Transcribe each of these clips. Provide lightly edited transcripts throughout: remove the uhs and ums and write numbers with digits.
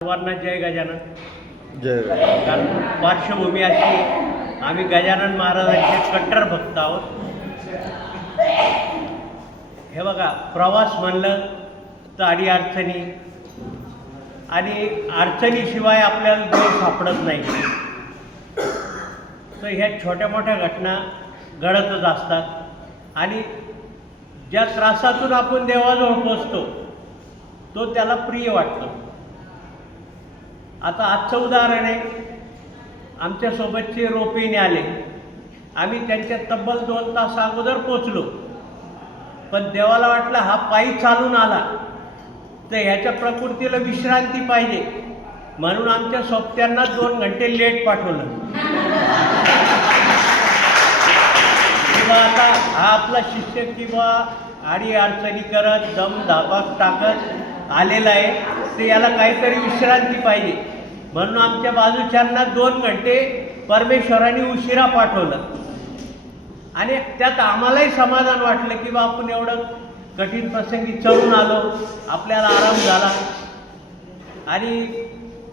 सर्वांना जय गजानन. जय. कारण पार्श्वभूमी अशी आहे, आम्ही गजानन महाराजांचे कट्टर भक्त आहोत. हे बघा, प्रवास म्हणलं तर अडीअडचणी आणि अडचणीशिवाय आपल्याला देव सापडत नाही. तर ह्या छोट्या मोठ्या घटना घडतच असतात आणि ज्या त्रासातून आपण देवाजवळ पोचतो तो त्याला प्रिय वाटतो. आता आजचं उदाहरण आहे, आमच्यासोबतचे रोपेने आले, आम्ही त्यांच्या तब्बल 2 तास अगोदर पोचलो, पण देवाला वाटलं हा पायी चालून आला तर ह्याच्या प्रकृतीला विश्रांती पाहिजे, म्हणून आमच्या सोबत्यांना 2 घंटे लेट पाठवलं. किंवा आता हा आपला शिष्य किंवा आडी अडचणी करत दम धापाक टाकत आलेला आहे, तर याला काहीतरी विश्रांती पाहिजे, म्हणून आमच्या बाजूच्यांना 2 घंटे परमेश्वराने उशिरा पाठवलं. आणि त्यात आम्हालाही समाधान वाटलं की बा आपण एवढं कठीण प्रसंगी चढून आलो, आपल्याला आराम झाला. आणि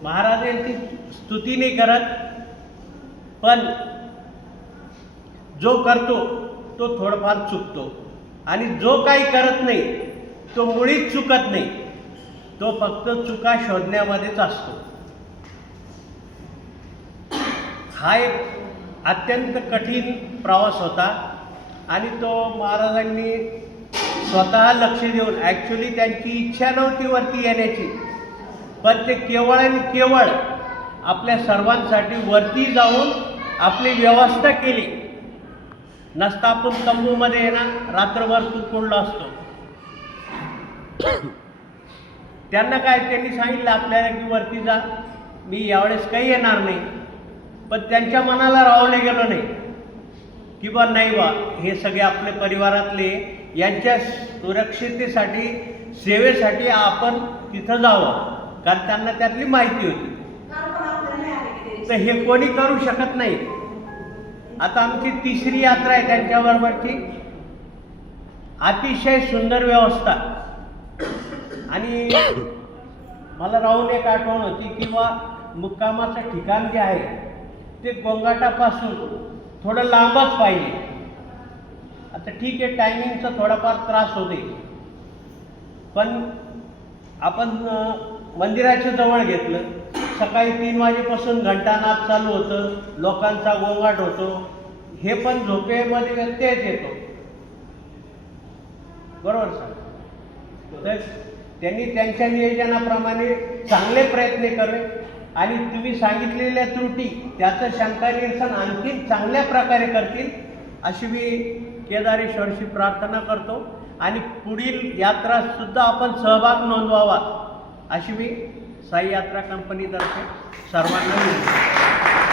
महाराजांची स्तुती नाही करत, पण जो करतो तो थोडंफार चुकतो आणि जो काही करत नाही तो मुळीच चुकत नाही, तो फक्त चुका शोधण्यामध्येच असतो. हा एक अत्यंत कठीण प्रवास होता आणि तो महाराजांनी स्वतः लक्ष देऊन, ॲक्च्युली त्यांची इच्छा नव्हती वरती येण्याची, पण ते केवळ आणि केवळ आपल्या सर्वांसाठी वरती जाऊन आपली व्यवस्था केली. नसता आपण तंबूमध्ये येणार, रात्रभर तुटलेलो असतो. त्यांना काय, त्यांनी सांगितलं आपल्याला की वरती जा, मी यावेळेस काही येणार नाही. पण त्यांच्या मनाला रावले गेलो नाही की बा नाही बा, हे सगळे आपले परिवारातले, यांच्या सुरक्षिततेसाठी सेवेसाठी आपण तिथं जावं, कारण त्यांना त्यातली माहिती होती. तर हे कोणी करू शकत नाही. आता आमची 3री यात्रा आहे त्यांच्याबरोबरची. अतिशय सुंदर व्यवस्था आणि मला राहून एक आठवण होती किंवा मुक्कामाचं ठिकाण जे आहे ते गोंगाटापासून थोडं लांबच पाहिजे. आता ठीक आहे, टायमिंगचा थोडाफार त्रास होते, पण आपण मंदिराच्या जवळ घेतलं. सकाळी 3 वाजेपासून घंटानाद चालू होतं, लोकांचा गोंगाट होतो, हे पण झोपेमध्ये व्यत्ययच येतो, बरोबर सर. तर त्यांनी त्यांच्या नियोजनाप्रमाणे चांगले प्रयत्न करावे आणि तुम्ही सांगितलेल्या त्रुटी त्याचं शंकानिरसन आणखी चांगल्या प्रकारे करतील अशी मी केदारेश्वरशी प्रार्थना करतो. आणि पुढील यात्रासुद्धा आपण सहभाग नोंदवावा अशी मी साई यात्रा कंपनीतर्फे सर्वांना विनंती.